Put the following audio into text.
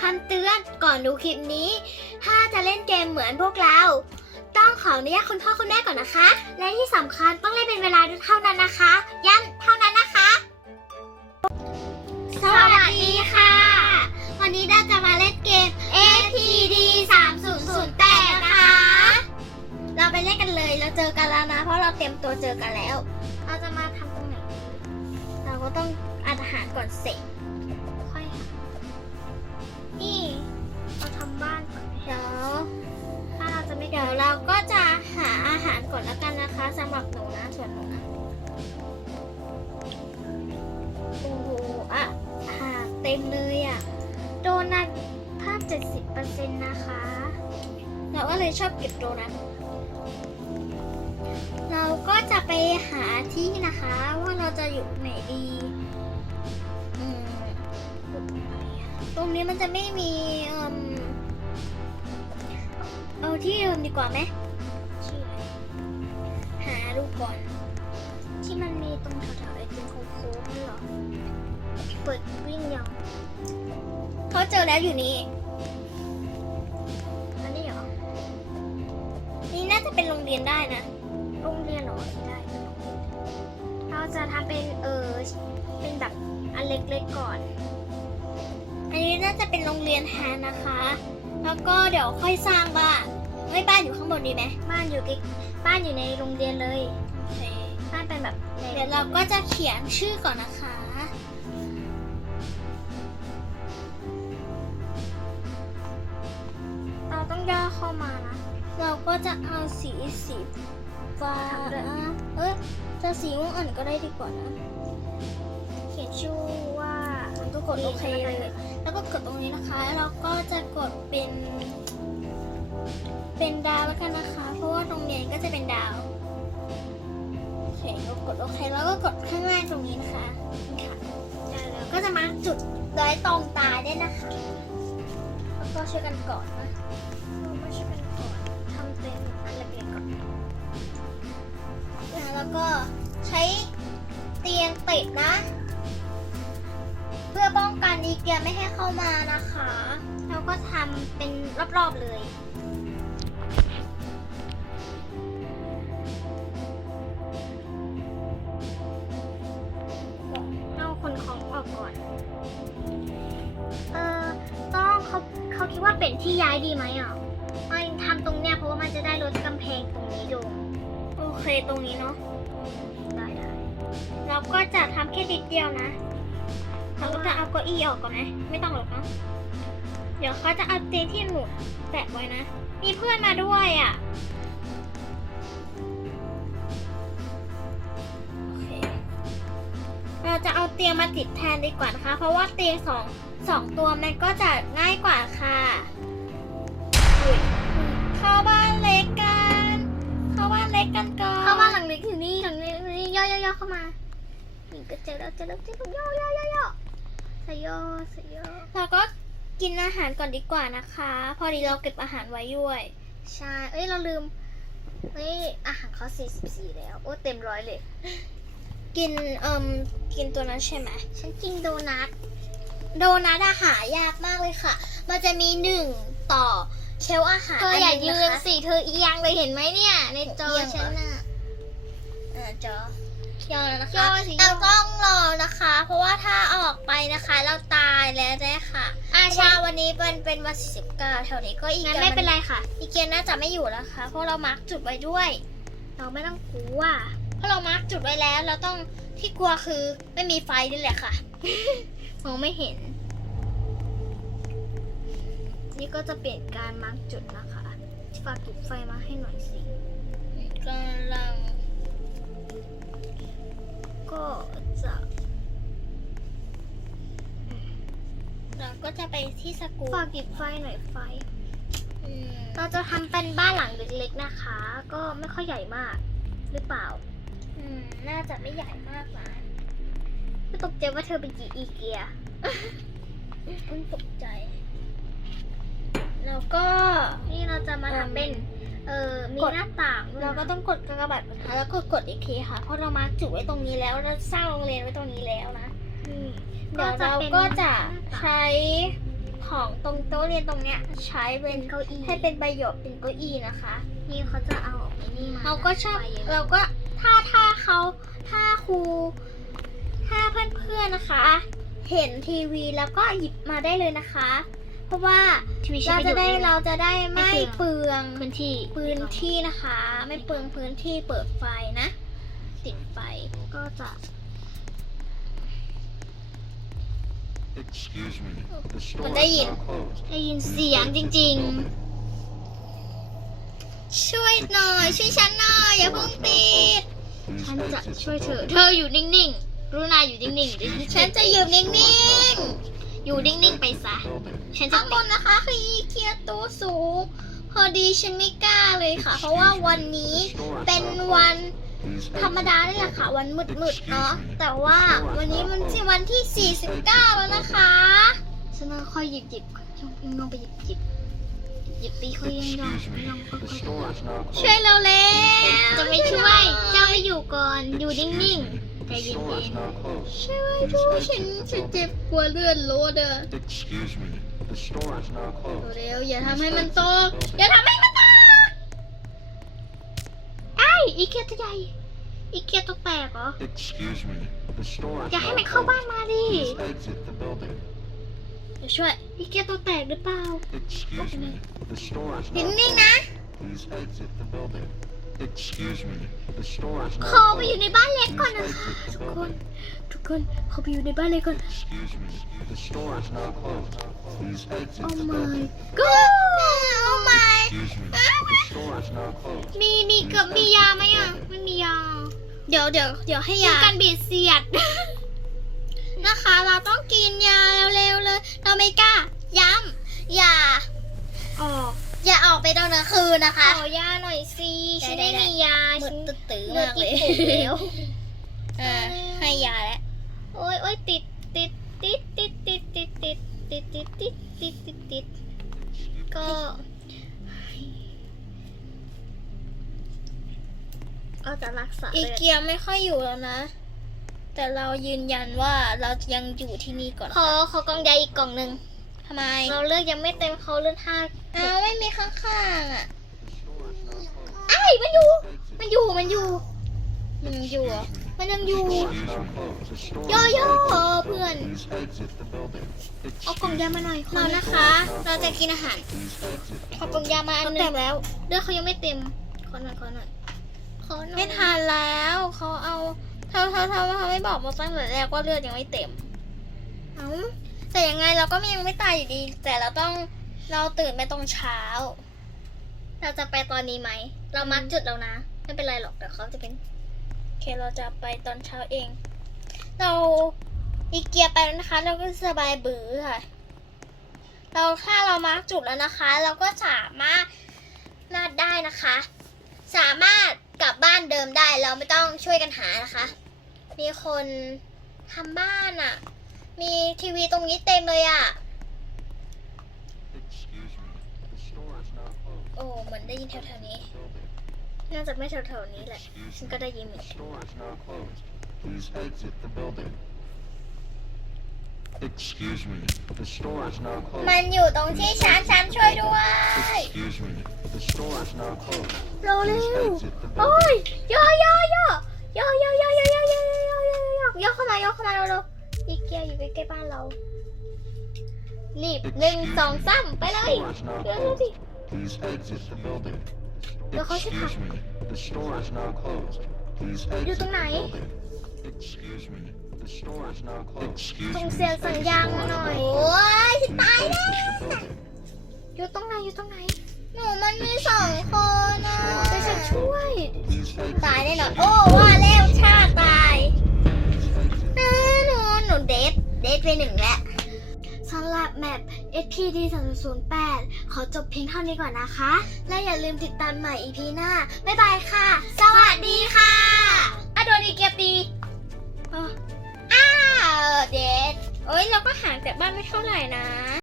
คำเตือนก่อนดูคลิปนี้ ถ้าจะเล่นเกมเหมือนพวกเรา ต้องขออนุญาตคุณพ่อคุณแม่ก่อนนะคะ และที่สำคัญต้องเล่นเป็นเวลาเท่านั้นนะคะ ย้ำเท่านั้นนะคะ สวัสดีค่ะ วันนี้เราจะมาเล่นเกม APD 3008นะคะ เราไปเล่นกันเลย เราเจอกันแล้วนะ เพราะเราเตรียมตัวเจอกันแล้ว เราจะมาทำตรงไหนดีเราก็ต้องอาอาหารก่อนเสร็จ เดี๋ยวเราก็จะหาอาหารก่อนแล้วกันนะคะสำหรับหนูนะส่วนหนูนะโอ้โหอะอาหารเต็มเลยอะโดนัทภาพ 70%นะคะ เราก็เลยชอบเก็บโดนัทเราก็จะไปหาที่นะคะ ว่าเราจะอยู่ไหนดีตรงนี้มันจะไม่มีเอิ่ม เอาที่เดิมดีกว่าไหมชื่ออะไรหาดูก่อน ที่มันมีตรงแถวๆไอ้ตรงโค้งๆนี่หรอเปิดวิ่งยังเขาเจอแล้วอยู่นี่อันนี้เหรอนี่น่าจะเป็นโรงเรียนได้นะโรงเรียนเหรอได้เราจะทำเป็นเออเป็นแบบอันเล็กๆก่อน อันนี้น่าจะเป็นโรงเรียนแทนนะคะ แล้วก็เดี๋ยวค่อยสร้างบ้านไม่บ้านอยู่ข้างบนดีไหมบ้านอยู่ใกล้บ้านอยู่ในโรงเรียนเลย โอเคบ้านเป็นแบบเดี๋ยวเราก็จะเขียนชื่อก่อนนะคะ เราต้องย่อเข้ามานะ เราก็จะเอาสีสีฟ้าเอ้ยจะสีม่วงอ่อนก็ได้ดีกว่านะ เขียนชื่อว่าแล้วก็กดโอเคเลย แล้วก็กดตรงนี้นะคะแล้วก็จะกดเป็น เป็นดาวแล้วกันนะคะ เพราะว่าตรงนี้ก็จะเป็นดาวโอเคก็กดโอเคแล้วก็กดข้างล่างตรงนี้นะคะค่ะแล้วก็จะมาจุดโดยตรงตาได้นะคะแล้วก็ช่วยกันก่อนนะมาช่วยกันก่อนทำเป็นอันเล็กๆก่อนแล้วก็ใช้เตียงติดนะ อป้องกันดีเกียไม่ให้เข้ามานะคะแล้วก็ทำเป็นรอบๆเลยเอาคนของออกก่อน เออต้องเขาเขาคิดว่าเป็นที่ย้ายดีไหมอะไม่ทำตรงเนี้ยเพราะว่ามันจะได้ลดกำแพงตรงนี้ลงโอเคตรงนี้เนาะ ได้ได้เราก็จะทำแค่นิดเดียวนะ เราก็จะเอาเก้าอี้ออกก่อนไหมไม่ต้องหรอกเนาะเดี๋ยวเขาจะเอาเตียงที่หนูแตะไว้นะ มีเพื่อนมาด้วยอะเราจะเอาเตียงมาติดแทนดีกว่านะคะ เพราะว่าเตียงสองสองตัวมันก็จะง่ายกว่าค่ะเข้าบ้านเล็กกัน เข้าบ้านเล็กกันก่อน เข้าบ้านหลังเล็กอยู่นี่หลังเล็กอยู่นี่ย่อย่อย่อเข้ามานี่ก็เจอแล้วเจอแล้วเจอแล้วย่อย่อย่อย่อ ส่ย่อใส่ย่อเราก็กินอาหารก่อนดีกว่านะคะ พอดีเราเก็บอาหารไว้ด้วย ใช่ เอ้ยเราลืมเฮ้ยอาหารเขา44แล้ว โอ้เต็มร้อยเลย กินเอ่มกินตัวนั้นใช่ไหมฉันกินโดนัท โดนัทอาหายากมากเลยค่ะ มันจะมีหนึ่งต่อเชลฟ์อาหารเธออย่าหยืงนนะคะสิเธอเอียงเลยเห็นไหมเนี่ย ในจอเอียงเหรอฉันน่ะอ่าจอย่อแล้วนะคะย่อสิเราต้องรอนะคะ เพราะว่าถ้าออกไป นะคะ เราตายแล้วได้ค่ะอ่าเพราะใช่ว่าวันนี้เป็นเป็นวันที่สิบเก้าแถวนี้ก็อีกงั้นไม่เป็นไรค่ะ อีเกียน่าจะไม่อยู่แล้วค่ะ เพราะเรามาร์กจุดไว้ด้วย เราไม่ต้องกลัว เพราะเรามาร์กจุดไว้แล้ว เราต้องที่กลัวคือไม่มีไฟนี่แหละค่ะ มองไม่เห็น นี่ก็จะเปลี่ยนการมาร์กจุดนะคะฝากจุดไฟมาให้หน่อยสิกำลัง ก็จะ เราก็จะไปที่สกูฝากจุดไฟหน่อยไฟ เราจะทำเป็นบ้านหลังเล็กๆนะคะ ก็ไม่ค่อยใหญ่มากหรือเปล่า อืม น่าจะไม่ใหญ่มากนะไม่ตกใจว่าเธอเป็นจีอีเกียเพิ่งตกใจ แล้วก็นี่เราจะมาทำเป็น เออมีกดหน้าต่างด้วยเรานะก็ต้องกดกากบาทนะคะแล้วก็กดอีกทีค่ะ เพราะเรามาร์กจุดไว้ตรงนี้แล้วเราสร้างโรงเรียนไว้ตรงนี้แล้วนะนี่ เดี๋ยวเราก็จะใช้ของตรงโต๊ะเรียนตรงเนี้ยใช้เป็เป็นนเก้าอี้ให้เป็นประโยชน์เป็นเก้าอี้นะคะ นี่เขาจะเอาไอ้นี่มาเราก็ชอบไฟเยอะเราก็ถ้าถ้าเขาถ้าครูถ้าเพื่อนๆนะคะ เห็นทีวีแล้วก็หยิบมาได้เลยนะคะ เพราะว่าทีวีใช้เราประโยจะชน์ได้ได้เราจะได้ไม่ไม่เปเปลืลือองงพื้นที่พื้นที่นะคะ ไม่เปลืองพื้นที่เปิดไฟนะติดไฟก็จะ Excuse me. The store Mình đã is gì? now closed. ได้ยินเสียงจริงช่วยหน่อย ช่วยฉันหน่อย อย่าเพิ่งปิด Please ๆฉันจะ exit ช่วย the เธอ building. เธออยู่นิ่งๆ รู้นายอยู่นิ่งๆเดี๋ยวฉันจะอยู่นิ่งอยู่นิ่งๆไปซะ Building. ฉันๆจะข้างบนนะคะคืออีเกียตัวสูง พอดีฉันไม่กล้าเลยค่ะ เพราะว่าวันนี้เป็นวัน Please ธรรม exit ดานี่แหละค่ะ วันมืดๆเนาะแต่ว่าวันนี้มันที่วันที่ 49 แล้วนะคะฉันค่อยหยิบหยิบย่องย่องไปหยิบหยิบหยิบตีค่อยย่องย่อง Excuse me. ย่องค่อย The ๆ store is now closed. ช่วยเราแล้วจะไม่ช่วยเจ้าไม่อยู่ก่อนอยู่นิ่งๆใจ The เย็ store is น now closed. ช่วยด้วยฉันฉันเจ็บกลัวเลือดโลดอะ Excuse me. The store is now closed. เร็วอย่าทำให้มันตกอย่าทำให้มันตกๆไอ้อีเกียตัวใหญ่ อีเกียตัวแปลกเหรอ Excuse me. The store is อย่าให้ now มันเข้าบ้าน closed. มาดิ Please exit the building. อย่าช่วย อีเกียตัวแตกหรือเปล่า Excuse me. The store is นิ่ now งๆนะ closed. Please exit the building. Excuse me. The store is ขอ now ไปอยู่ closed. ในบ้านเล็กก่อน Please นะคะ exit ทุ the กคน building. ทุกคนเขาไปอยู่ในบ้านเล็กก่อน Excuse me. The store is now closed. Please exit โอ้ the my building. god โอ้ my Excuse me. The store is now closed. มีมีเกือบมียาไหมอะ ไม่มียา เดี๋ยวเดี๋ยวเดี๋ยวให้ยายากันบีดเสียด นะคะ เราต้องกินยาเร็วๆเลย เราไม่กล้า ย้ำอย่าออกอย่าออกไปตอนกลางคืนนะขคะอยาหน่อยสิได้ฉันได้ไม่ได้มียามืฉัดนตื้อๆเลือมาดกเลที่ยปูดแล้วอ่าให้ยาแล้วโอ้ยโอ้ยติดติดติดติดติดติดติดติดติดติดติดติดติดก็ เราจะรักษาอีอีกเกียไม่ค่อยอยู่แล้วนะ แต่เรายืนยันว่าเรายังอยู่ที่นี่ก่อนขอขอกล่องใหญ่อีกกล่องหนึ่งทำไม เราเลือกยังไม่เต็มเขาเลือกห้าอ้าวไม่มีข้างๆอะไอ้ยมันอยู่ มันอยู่มันอยู่ มันอยู่เหรอมันยังอยู่ Excuse me. The store is now closed. The store ย่อ is ย่อ now closed. เพื่อน Please exit the building. เอากล่องยามาหน่อยเรานะคะ เราจะกินอาหาร Please exit the ขอบคุณยามาอันหเขานึเต็งมแล้วเลือดเขายังไม่เต็มขอหน่อยขอหน่อย ขอหน่อยไม่ทันแล้วเขาเอาเท่าเท่าเท่าเขาไม่บอกมาตั้งแต่แรกว่าเลือดยังไม่เต็มเอ้าแต่ยังไงเราก็ยังไม่ตายอยู่ดี แต่เราต้องเราตื่นไปตรงเช้า เราจะไปตอนนี้ไหม เรามัดจุดแล้วนะ ไม่เป็นไรหรอกแต่เขาจะเป็นโอเคเราจะไปตอนเช้าเอง เราอีเกียไปแล้วนะคะ เราก็สบายบือค่ะ เราถ้าเรามาร์กจุดแล้วนะคะ เราก็สามารถนาดได้นะคะ สามารถกลับบ้านเดิมได้เราไม่ต้องช่วยกันหานะคะ มีคนทำบ้านอะ่ะ มีทีวีตรงนี้เต็มเลยอะ่ะ Excuse me. The store is now closed. โอ้เหมือนได้ยินแถวๆนี้ Building. น่าจะไม่แถวๆนี้แหละ Excuse ฉัน me. ก็ได้ยินเหมือน The กัน store is now closed. Please exit the building. Excuse me. The store is now มัน closed. อยู่ตรงที่ฉันฉันช่วยด้วย Excuse me. The store is now closed. เร็วเร็ Please ว exit the โอ้ building. ยย่อย่อย่อย่อย่อย่อย่อย่อย่อย่อย่อย่อย่อย่เข้ามาย่อเข้ามาเร็วๆอีเกียอยู่ใกล้ๆบ้านเรา รีบหนึ่งสองสามไปเลย The store is now เร็วๆดิ closed. Please exit the building. เดี๋ยวเขาจะผลัก Excuse me. The store is now closed. Please อยู่ exit ตรง the ไหน building. Excuse me. The store is now closed. Excuse ส่ง me. เสียงสัญ The ญาณ store มา is หน่อย now โอ้ยฉัน closed. ตาย Please แล้ว exit the building. อยู่ตรงไหนอยู่ตรงไหน หนูมันมีสองคนนะจะจะช่วย Please exit ตายแน่นอน โอ้ว่าแล้วชาตายนะหนูหนูเดทเดทไปหนึ่งแล้วสำหรับแมป SPD 308ขอจบเพียงเท่านี้ก่อนนะคะ และอย่าลืมติดตามใหม่ EP หน้า บ๊ายบายค่ะ สวัสดีค่ะอะโดนอีเกียตี อ้าวเดดโอ้ยเราก็ห่างจากบ้านไม่เท่าไหร่นะ